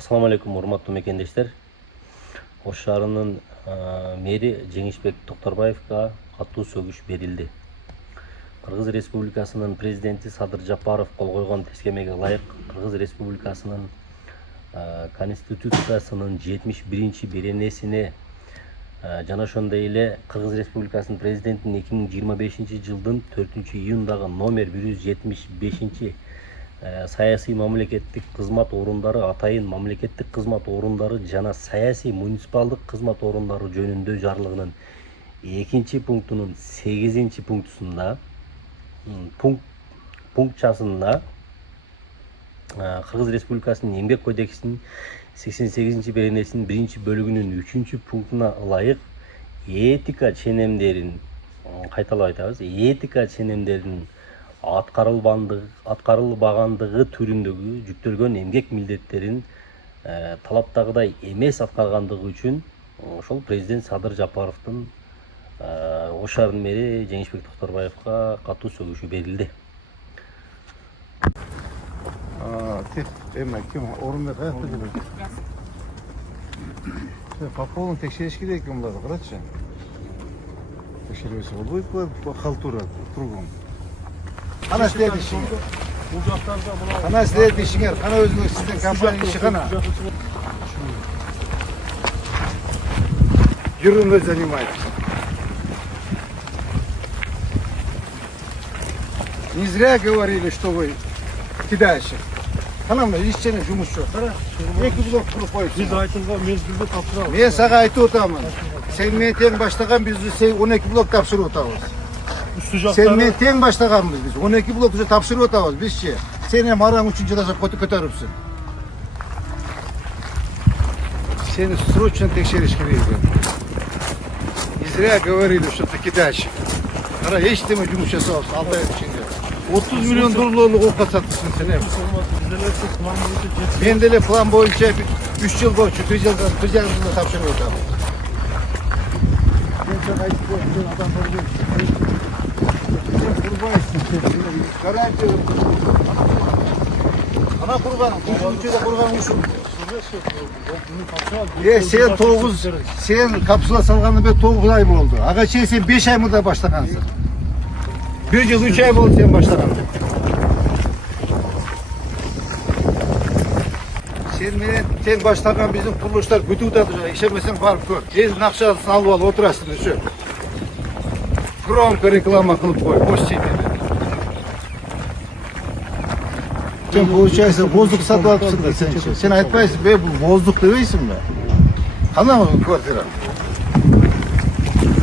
Assalamu alaikum, урматтуу мекендештер. Ош шаарынын мэри Жеңишбек Токторбаевга катуу сөгүш берилди. Кыргыз Республикасынын президенти Садыр Жапаров кол койгон тескемеге ылайык Кыргыз Республикасынын Конституциясынын 71-беренесине жана ошондой эле Кыргыз Республикасынын президентинин 2025-жылдын 4-июндагы номер 175 саясий мамлекеттик кызмат орундары, атайын мамлекеттик кызмат орундары жана саясий муниципалдык кызмат орундары жөнүндө жарлыгынын 2-пунктунун 8-пунктусунда пунктчасында Кыргыз Республикасынын Эмгек кодексинин 88-беренесинин 1-бөлүгүнүн 3-пунктуна ылайык этика ченемдерин кайталап айтабыз, этика ченемдеринин аткарылбагандыгы түрүндөгү жүктөлгөн эмгек милдеттерин талаптагыдай эмес аткаргандыгы үчүн ошол президент Садыр Жапаровдун Ош шаарынын мэри Жеңишбек Токторбаевга катуу сөгүшү берилди. По полному текшериш керек экен буларды, карачы. Текшербесе болбойт bu халтура кругом. Кана силердин ишиңер. Бул жактарда мына Кана силердин ишиңер, кана өзүңүз сиздин компания иши кана. Ерундай занимаетесь. Не зря говорили, что вы кидающих. Кана мына ишчене жумуш жок. Кара, 2 блок куруп коюп. биз айтылган мезгилде тапшырабыз. Мен сага айтып атамын. Сен менен тең баштаган биз 12 блок тапшырып атабыз. Үстү Sen жактары men teң баштаганбыз биз. 12 блок уже тапшырып атабыз бизчи. Сен эми араң үчүнчү этажга көтөрүпсүң. Сени срочно текшериш керек экен. Не зря говорили, что ты кидающий. Кара, эчтеме жумуш жасабапсың, алдай ичинде. 30 миллион долларлык окко сатыпсың сен эми. Мен деле план боюнча 3 жыл болчу, 1 жарым жылда тапшырып атам. Мен сага айтып коюм, сен адам болбойсуң. Ana kurban, üçüncü de kurban uşum. Sen 9, sen kapsula salganı be 9 ay oldu. Aga sen 5 ay mı da başlagansın? 1 yıl 3 ay oldu sen başlagansın. Sen başlagan bizim kuruluşlar bütün da işemesen var kör. Biz nakşasını alıp al oturasın şu. Gромко реклама кылып кой, бош сетеде. Sen получается воздух сатып алыпсың да сен. Sen айтпайсың, бе бул воздух дебейсиң бе? Кана квартира?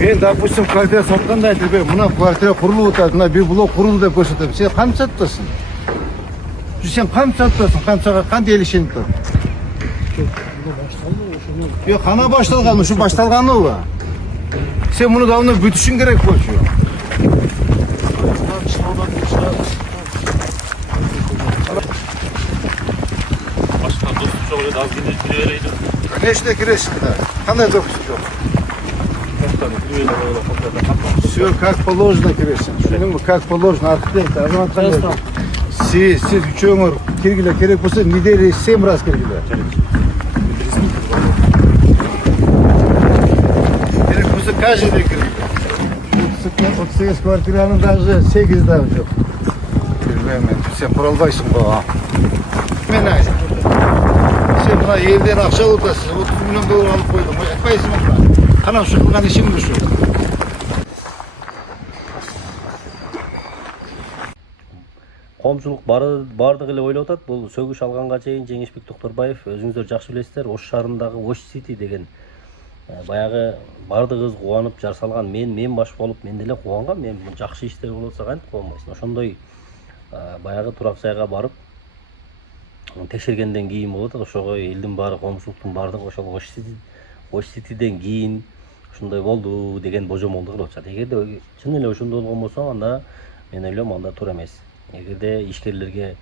Мен, допустим, квартира сатканда айтып, мына квартира курулуп атат, мына бир блок курулду деп көрсөтөм. Сен канча сатасың? Сен канча сатасың? Канчага кандай элишенип атат? Yok, кана башталган, ушу башталганыбы? Sen bunu davno бүтүшүң керек болчу. Башка доступ жок эле аз кире берейди. Конечно, киресиң да. Кандай допуск жок? Все как положено киресиң. Шунун как положено архитектор, азамат кандай? Сиз үчөөңөр киргиле керек болсо неделе 7 раз киргиле. Керек болсо каждый день киргиле. 38 квартиранын даже 8 да жок. Билбейм, сен куралбайсың го. Мен айтам. Сен мына элден акча алып атасың, 30 миллион доллар алып койдуң. Айтпайсыңбы мына? Кана ушу кылган ишиң ушу. Коомчулук бардыгы эле ойлоп атат, бул сөгүш алганга чейин Жеңишбек Токторбаев өзүңүздөр жакшы билесиздер, Ош шаарындагы Ош City деген баягы бардыгыбыз кубанып жар салган, мен баш болуп, мен деле кубангам, мен жакшы иштер болот болсо кантип кубанбайсың. Ошондой баягы турак жайга барып текшергенден кийин болот, ошого элдин баары, коомчулуктун баардыгы ошол Ош Cityден кийин ушундай болду деген божомолду кылып атышат. Эгерде чын эле ошондой болгон болсо, анда мен ойлойм, анда туура эмес. Эгерде ишкерлерге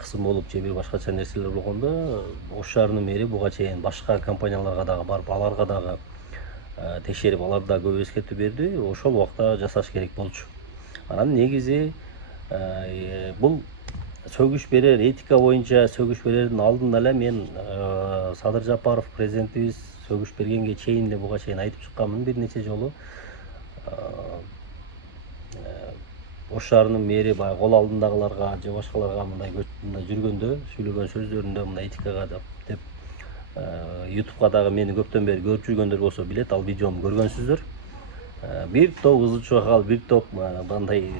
кысым болуп же бир башкача нерселер болгондо, Ош шаарынын мэри буга чейин башка компанияларга дагы барып, аларга дагы текшерип, алар да көп эскертүү берди. Ошол убакта жасаш керек болчу. Анан негизи бул сөгүш берер, этика боюнча сөгүш берердин алдында эле мен Садыр Жапаров президентибиз сөгүш бергенге чейин эле буга чейин айтып чыкканмын бир нече жолу. Ош шаарынын мэри баягы кол алдындагыларга же башкаларга мындай жүргөндө сүйлөгөн сөздөрүндө мындай этикага деп YouTube'га дагы мени көптөн бери көрүп жүргөндөр болсо билет, ал видеомду көргөнсүздөр. Бир топ ызычууга калып, бир топ мындай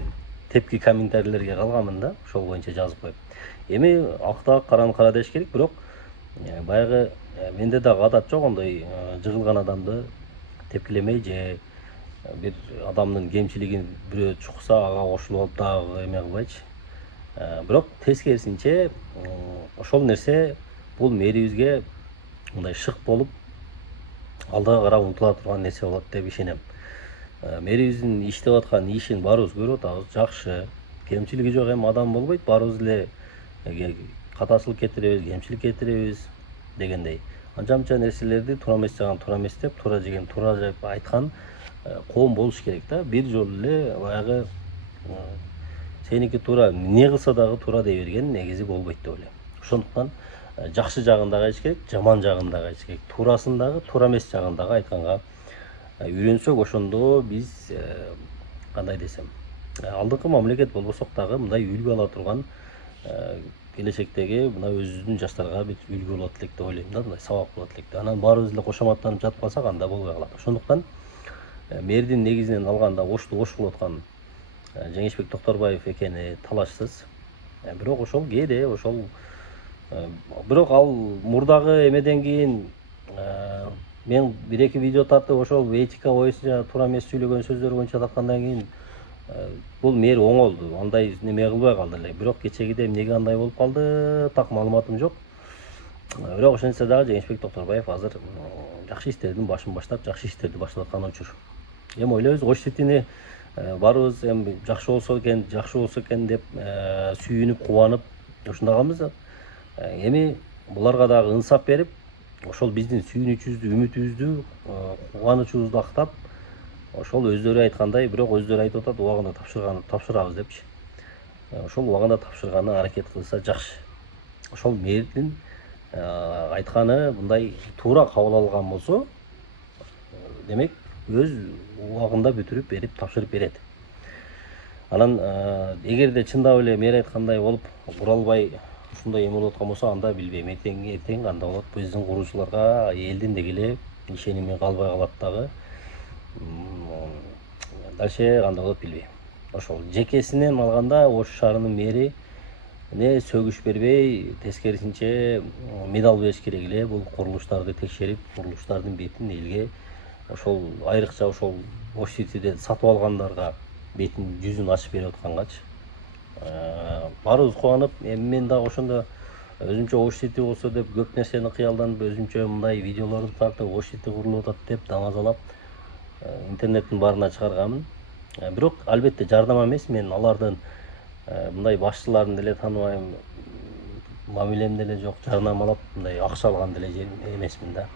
тепки комментарийлерге калганмын да, ошол боюнча жазып коюп. Эми акта караны кара деш керек, бирок баягы менде дагы адат жок ондой жыгылган адамды тепкилемей же бир адамдын кемчилигин бирөө чукса ага кошулуп алып дагы эме кылбайчы. Бирок тескерисинче ошол нерсе бул мэрибизге мындай шык болуп алдыга карап умтула турган нерсе болот деп ишенем. Мэрибиздин иштеп аткан ишин баарыбыз көрүп атабыз, жакшы. Кемчилиги жок эми адам болбойт, баарыбыз эле катачылык кетиребиз, кемчилик кетиребиз дегендей. Анча нерселерди туура эмес жагын туура эмес деп, туура жеген туура деп айткан коом болуш керек да. Бир жолу эле баягы сеники туура, эмне кылса дагы туура дей берген негизи болбойт деп ойлойм. Ошондуктан жакшы жагын дагы айтыш керек, жаман жагын дагы айтыш керек. Туурасын дагы, туура эмес жагын дагы айтканга үйрөнсөк, ошондо биз кандай десем, алдыңкы мамлекет болбосок дагы мындай үлгү ала турган келечектеги мына өзүбүздүн жаштарга бир үлгү болот элек деп ойлойм да, мындай сабак болот элек деп. Анан баарыбыз эле кошоматтанып жатып калсак анда болбой калат. Ошондуктан мэрдин негизинен алганда Ошту кош кылып аткан Жеңишбек Токторбаев экени талашсыз. Бирок ошол кээде ошол бирок ал мурдагы эмеден кийин мен бир-эки видео тартып ошол этика боюнча туура эмес сүйлөгөн сөздөр боюнча тарткандан кийин бул мэр оңолду. Андай неме кылбай калды эле. Бирок кечегиде эмнеге андай болуп калды, так маалыматым жок. Бирок ошентсе дагы Жеңишбек Токторбаев азыр жакшы иштердин башын баштап, жакшы иштерди баштап аткан учур. Эми ойлойбуз, Ош ситини баарыбыз эми жакшы болсо экен деп сүйүнүп, кубанып ушундагамыз. Эми буларга дагы ынсап берип, ошол биздин сүйүнүчүбүздү, үмүтүбүздү, кубанычыбызды актап, ошол өздөрү айткандай, бирок өздөрү айтып атат, убагында тапшырабыз депчи. Ошол убагында тапшырганы аракет кылса жакшы. Ошол мэрдин айтканы мындай туура кабыл алган болсо, демек өз убагында бүтүрүп берип, тапшырып берет. Анан эгерде чындап эле мэр айткандай болуп, куралбай ушундай эме болуп аткан болсо, анда билбейм, эртең кандай болот. Биздин куруучуларга элдин деги эле ишеними калбай калат дагы. Дальше кандай болот билбейм. Ошол жекесинен алганда Ош шаарынын мэри сөгүш бербей, тескерисинче медал бериш керек эле. Бул курулуштарды текшерип, курулуштардын бетин элге ошол айрыкча ошол Ош Ситиде сатып алгандарга бетин жүзүн ачып берип аткангачы баарыбыз кубанып, эми мен дагы ошондо өзүмчө Ош Сити болсо деп көп нерсени кыялданып, өзүмчө мындай видеолорду тартып, Ош Сити курулуп атат деп дамазалап интернеттин баарына чыгарганмын. Бирок албетте жардам эмес, мен алардын мындай башчыларын деле тааныбайм, мамилем деле жок, жардам алып мындай акча алган деле эмесмин да.